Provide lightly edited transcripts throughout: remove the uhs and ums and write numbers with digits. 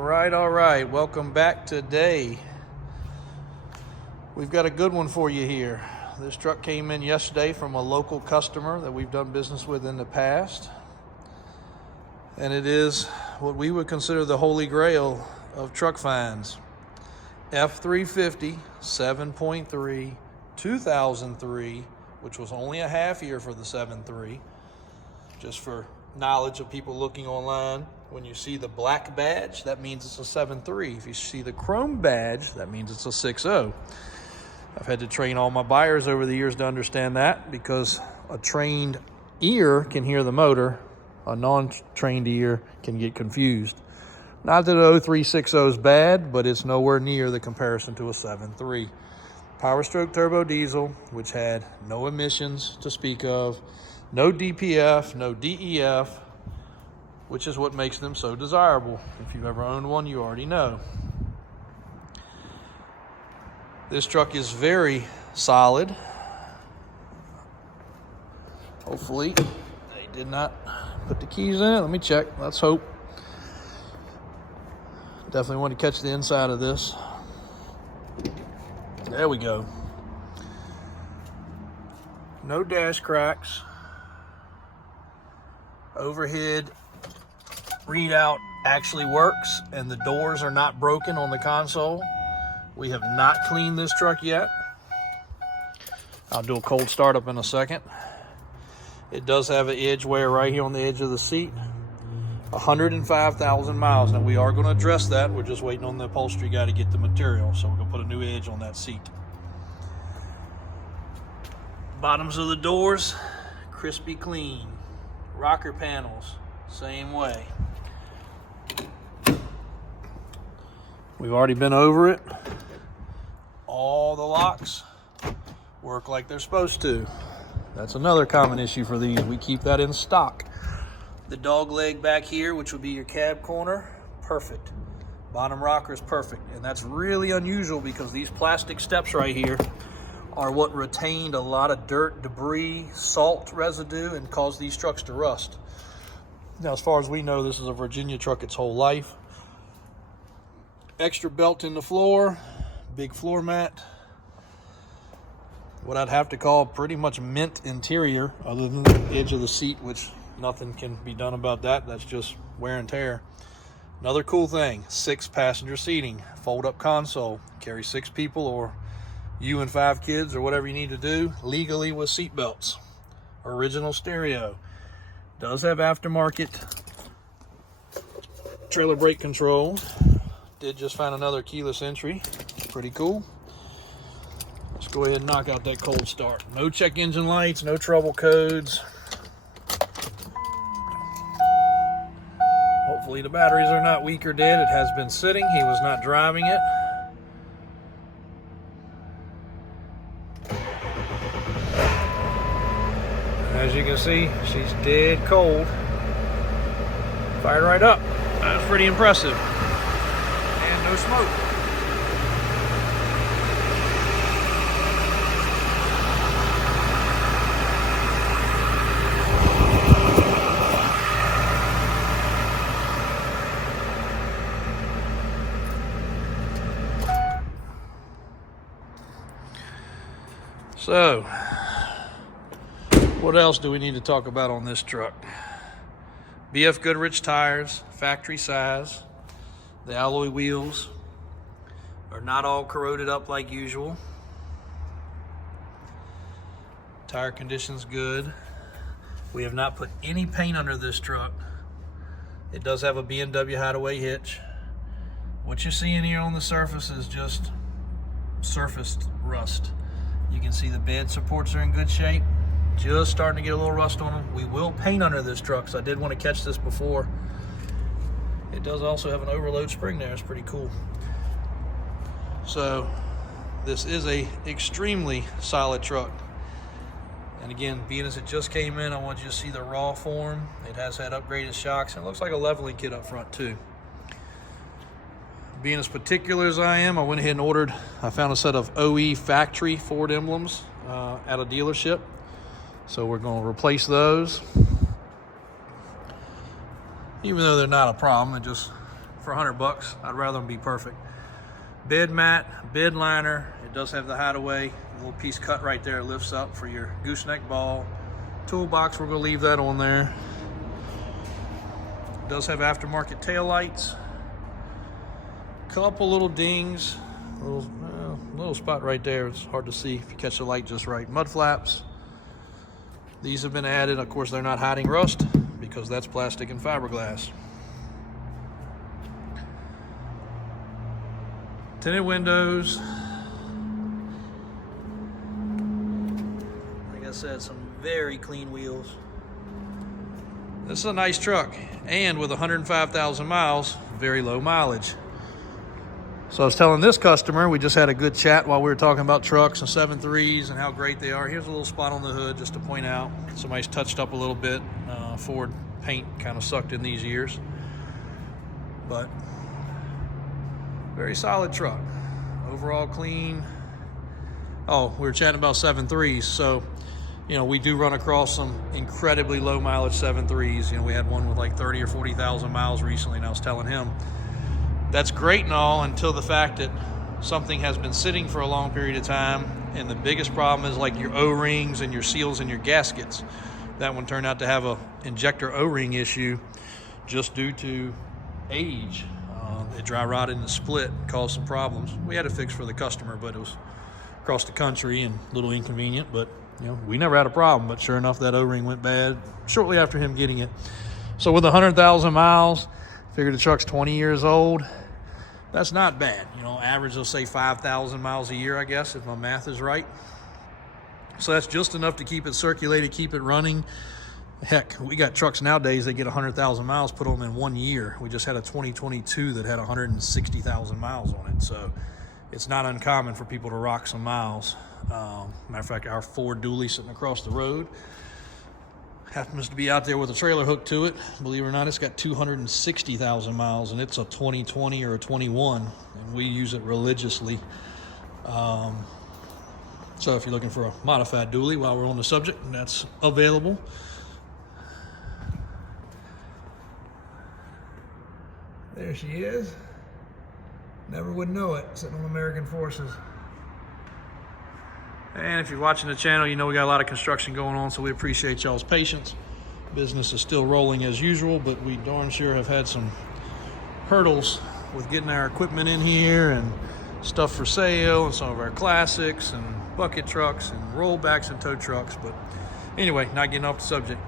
All right. Welcome back today. We've got a good one for you here. This truck came in yesterday from a local customer that we've done business with in the past. And it is what we would consider the holy grail of truck finds. F350 7.3 2003, which was only a half year for the 7.3. Just for knowledge of people looking online, when you see the black badge, that means it's a 7.3. If you see the chrome badge, that means it's a 6.0. I've had to train all my buyers over the years to understand that, because a trained ear can hear the motor, a non-trained ear can get confused. Not that an 0360 is bad, but it's nowhere near the comparison to a 7.3. Powerstroke turbo diesel, which had no emissions to speak of, no DPF, no DEF, which is what makes them so desirable. If you've ever owned one, you already know. This truck is very solid. Hopefully, they did not put the keys in it. Let me check. Let's hope. Definitely want to catch the inside of this. There we go. No dash cracks. Overhead readout actually works, and the doors are not broken on the console. We have not cleaned this truck yet. I'll do a cold start up in a second. It does have an edge wear right here on the edge of the seat. 105,000 miles. Now we are going to address that. We're just waiting on the upholstery guy to get the material, so we're going to put a new edge on that seat. Bottoms of the doors, crispy clean. Rocker panels, same way. We've already been over it. All the locks work like they're supposed to. That's another common issue for these. We keep that in stock. The dog leg back here, which would be your cab corner, perfect. Bottom rocker is perfect. And that's really unusual, because these plastic steps right here are what retained a lot of dirt, debris, salt residue, and caused these trucks to rust. Now, as far as we know, this is a Virginia truck its whole life. Extra belt in the floor, big floor mat. What I'd have to call pretty much mint interior, other than the edge of the seat, which nothing can be done about that. That's just wear and tear. Another cool thing, 6-passenger seating, fold-up console, carry 6 people, or you and 5 kids, or whatever you need to do, legally with seat belts. Original stereo. Does have aftermarket trailer brake control. Did just find another keyless entry. Pretty cool. Let's go ahead and knock out that cold start. No check engine lights, no trouble codes. Hopefully the batteries are not weak or dead. It has been sitting. He was not driving it. As you can see, she's dead cold. Fired right up. That's pretty impressive. And no smoke. So, what else do we need to talk about on this truck? BF Goodrich tires, factory size. The alloy wheels are not all corroded up like usual. Tire condition's good. We have not put any paint under this truck. It does have a BMW hideaway hitch. What you're seeing here on the surface is just surfaced rust. You can see the bed supports are in good shape. Just starting to get a little rust on them. We will paint under this truck, so I did want to catch this before. It does also have an overload spring there. It's pretty cool. So this is a extremely solid truck. And again, being as it just came in, I want you to see the raw form. It has had upgraded shocks, and it looks like a leveling kit up front too. Being as particular as I am, I went ahead and I found a set of OE factory Ford emblems at a dealership. So we're going to replace those. Even though they're not a problem, it just for 100 bucks. I'd rather them be perfect. Bed mat, Bedliner. It does have the hideaway, a little piece cut right there. It lifts up for your gooseneck ball. Toolbox, we're gonna leave that on there. It does have aftermarket tail lights. Couple little dings, little spot right there. It's hard to see if you catch the light just right. Mud flaps. These have been added. Of course, they're not hiding rust because that's plastic and fiberglass. Tinted windows. Like I said, some very clean wheels. This is a nice truck, and with 105,000 miles, very low mileage. So I was telling this customer, we just had a good chat while we were talking about trucks and 7.3s and how great they are. Here's a little spot on the hood just to point out. Somebody's touched up a little bit. Ford paint kind of sucked in these years. But very solid truck. Overall clean. Oh, we were chatting about 7.3s. So, you know, we do run across some incredibly low mileage 7.3s. You know, we had one with like 30 or 40,000 miles recently, and I was telling him, that's great and all until the fact that something has been sitting for a long period of time, and the biggest problem is like your O-rings and your seals and your gaskets. That one turned out to have a injector O-ring issue just due to age. It dry rotted and split, caused some problems. We had it fixed for the customer, but it was across the country and a little inconvenient, but you know, we never had a problem. But sure enough, that O-ring went bad shortly after him getting it. So with 100,000 miles, figure the truck's 20 years old. That's not bad. You know, average, they'll say 5,000 miles a year, I guess, if my math is right. So that's just enough to keep it circulated, keep it running. Heck, we got trucks nowadays that get 100,000 miles, put them in 1 year. We just had a 2022 that had 160,000 miles on it. So it's not uncommon for people to rock some miles. Matter of fact, our Ford dually sitting across the road happens to be out there with a trailer hooked to it. Believe it or not, it's got 260,000 miles, and it's a 2020 or a 21, and we use it religiously. So if you're looking for a modified dually, while we're on the subject, that's available. There she is. Never would know it, sitting on American Forces. And if you're watching the channel, you know we got a lot of construction going on, so we appreciate y'all's patience. Business is still rolling as usual, but we darn sure have had some hurdles with getting our equipment in here and stuff for sale and some of our classics and bucket trucks and rollbacks and tow trucks. But anyway, not getting off the subject.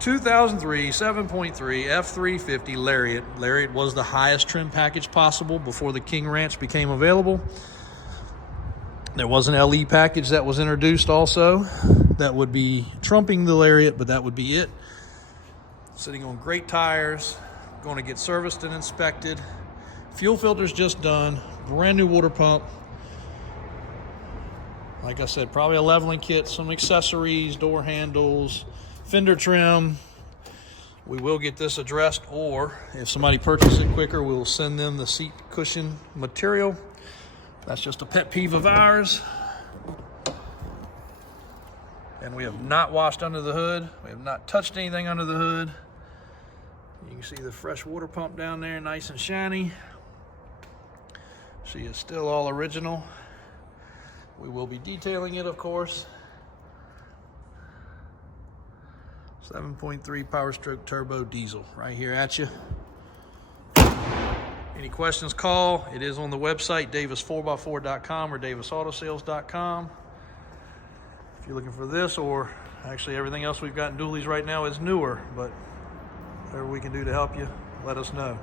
2003 7.3 F350 Lariat. Lariat was the highest trim package possible before the King Ranch became available. There was an LE package that was introduced also that would be trumping the Lariat, but that would be it. Sitting on great tires, going to get serviced and inspected. Fuel filter's just done, brand new water pump. Like I said, probably a leveling kit, some accessories, door handles, fender trim. We will get this addressed, or if somebody purchases it quicker, we will send them the seat cushion material. That's just a pet peeve of ours. And we have not washed under the hood. We have not touched anything under the hood. You can see the fresh water pump down there, nice and shiny. She is still all original. We will be detailing it, of course. 7.3 Powerstroke turbo diesel right here at you. Any questions, call. It is on the website, davis4x4.com or davisautosales.com. If you're looking for this, or actually everything else we've got in dualies right now is newer, but whatever we can do to help you, let us know.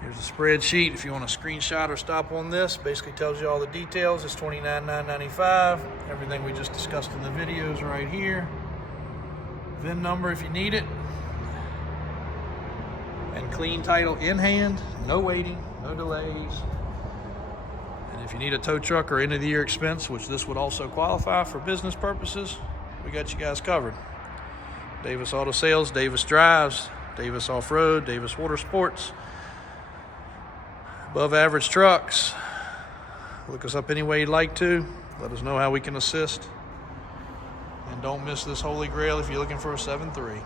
Here's a spreadsheet if you want a screenshot or stop on this. Basically tells you all the details. It's $29,995. Everything we just discussed in the videos right here. VIN number if you need it. And clean title in hand, no waiting, no delays. And if you need a tow truck or end of the year expense, which this would also qualify for business purposes, we got you guys covered. Davis Auto Sales, Davis Drives, Davis Off-Road, Davis Water Sports, above average trucks. Look us up any way you'd like to. Let us know how we can assist. And don't miss this holy grail if you're looking for a 7.3.